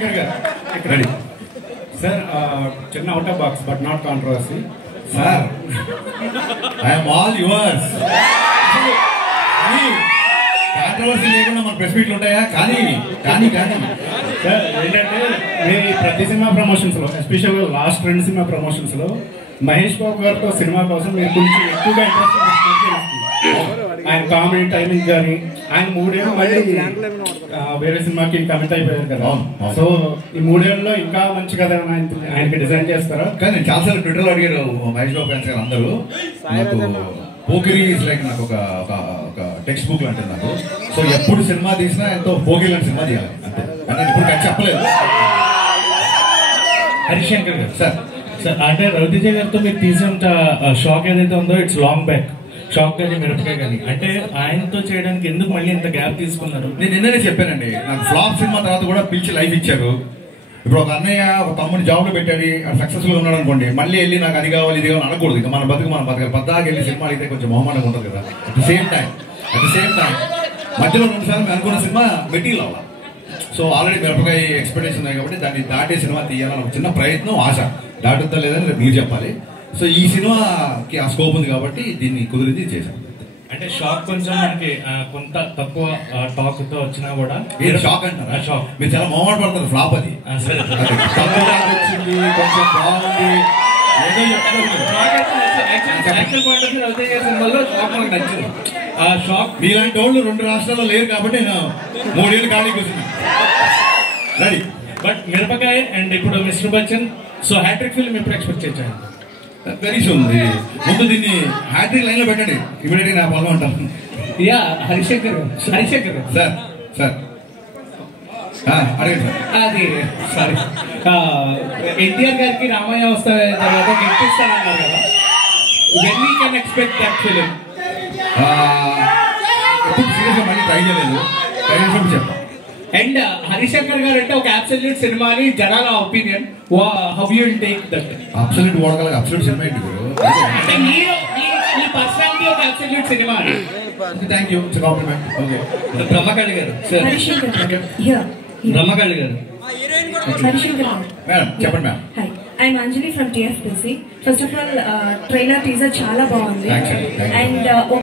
హరిశంకర్ గారు ready sir. చిన్న out of box but not controversy sir. I'm all yours. Controversy లేకుండా మన press మీట్లు ఉంటాయా? కానీ కానీ కానీ సార్ ఏంటంటే మీ ప్రతి సినిమా ప్రమోషన్స్ లో ఎస్పెషల్గా లాస్ట్ 2 సినిమా ప్రమోషన్స్ లో మహేష్ బాబు గారితో సినిమా కోసం మీరు కొంచెం ఎక్కువగా ఇంట్రెస్ట్. ఆయన కామెడీ టైమింగ్ కానీ ఆయన 3 ఏళ్ళు మళ్ళీ వేరే సినిమాకి కమిట్ అయిపోయారు కదా. సో ఈ 3 ఏళ్ళలో ఇంకా మంచి కదా ఆయనకి డిజైన్ చేస్తారా? కానీ నేను చాలాసార్లు ట్విట్టర్లో అడిగారు మహేష్ బాబు ఫ్యాన్స్ గారు అందరూ. నాకు పోకిరి ఇస్ లైక్ నాకు ఒక టెక్స్ట్ బుక్ లాంటిది నాకు. సో ఎప్పుడు సినిమా తీసినా ఎంతో పోకిరి లాంటి సినిమా తీయాలి అంతే. అంటే ఇప్పుడు చెప్పలేదు. హరిశంకర్ గారు సార్ సార్ అంటే రవితేజ గారితో మీరు తీసినంత షాక్ ఏదైతే ఉందో ఇట్స్ లాంగ్ బ్యాక్. షాక్ కానీ మిరపకాయ కానీ అంటే ఆయనతో చేయడానికి ఎందుకు మళ్ళీ ఇంత గ్యాప్ తీసుకున్నారు? నేను నిన్ననే చెప్పానండి. నాకు ఫ్లాప్ సినిమా తర్వాత కూడా పిలిచి లైఫ్ ఇచ్చారు. ఇప్పుడు ఒక అన్నయ్య ఒక తమ్ముని జాబ్ లో పెట్టాడు, సక్సెస్ఫుల్ ఉన్నాడు అనుకోండి, మళ్ళీ వెళ్ళి నాకు అది కావాలి ఇది కావాలి అనకూడదు. ఇంకా మన బతకాలి. పద్దాకి వెళ్ళి సినిమాలు అయితే కొంచెం మొహమాటంగా ఉంటుంది కదా. అట్ ది సేమ్ టైం మధ్యలో 2 సార్లు మేము అనుకున్న సినిమా మెటీరియల్ అవ్వాలి. సో ఆల్రెడీ మిరపకాయ ఎక్స్పెక్టేషన్ ఉన్నాయి కాబట్టి దాన్ని దాటే సినిమా తీయాలని ఒక చిన్న ప్రయత్నం, ఆశ. దాటుద్దా లేదని మీరు చెప్పాలి. సో ఈ సినిమాకి ఆ స్కోప్ ఉంది కాబట్టి దీన్ని కుదిరింది చేశాను. అంటే షాక్ కొంచెం మనకి కొంత తక్కువ టాక్ తో వచ్చినా కూడా మీరు షాక్ అంటారా? షాక్. మీరు చాలా మొహమాట పడతారు. ఫ్లాప్ అది. సరే వచ్చింది కొంచెం బాగుంది ఏదో నచ్చింది ఆ షాక్. మీలాంటి వాళ్ళు 2 రాష్ట్రాల్లో లేరు కాబట్టి నేను 3 ఏళ్ళు ఖాళీ కూర్చున్నాను. రెడీ. బట్ మిరపకాయ అండ్ ఇప్పుడు mister Bachchan. So hat-trick film ఎప్పుడు ఎక్స్పెక్ట్ చేశాను? Very soon. ముందు దీన్ని హ్యాట్రిక్ లైన్ లో పెట్టండి. ఇమీడియట్గా నా పాల్గొంటాను. యా హరిశంకర్ సార్ సార్ అడగండి సార్. అది సారీ ఎన్టీఆర్ గారికి రామయ్య వస్తా తర్వాత గెలిపిస్తానన్నారు కదా. When we can expect that film? ఎప్పుడు సీరియస్గా మళ్ళీ ట్రై చేయలేదు. ట్రై చేసినప్పుడు చెప్పాను. అండ్ హరిశంకర్ గారు అంటే ఒక అబ్సల్యూట్ సినిమా అని జనాల opinion. How you will take that? Absolute వాడగల అబ్సల్యూట్ సినిమా ఏంటి అంటే మీ పర్సనాలిటీ ఒక అబ్సల్యూట్ సినిమా అని. Thank you. It's compliment. Okay. Brahmakali గారు సార్. బ్రహ్మకళి గారు మేడం చెప్పండి madam. Hi, I'm Anjali from TFPC. First of all, trailer teaser చాలా బాగుంది. Thanks. And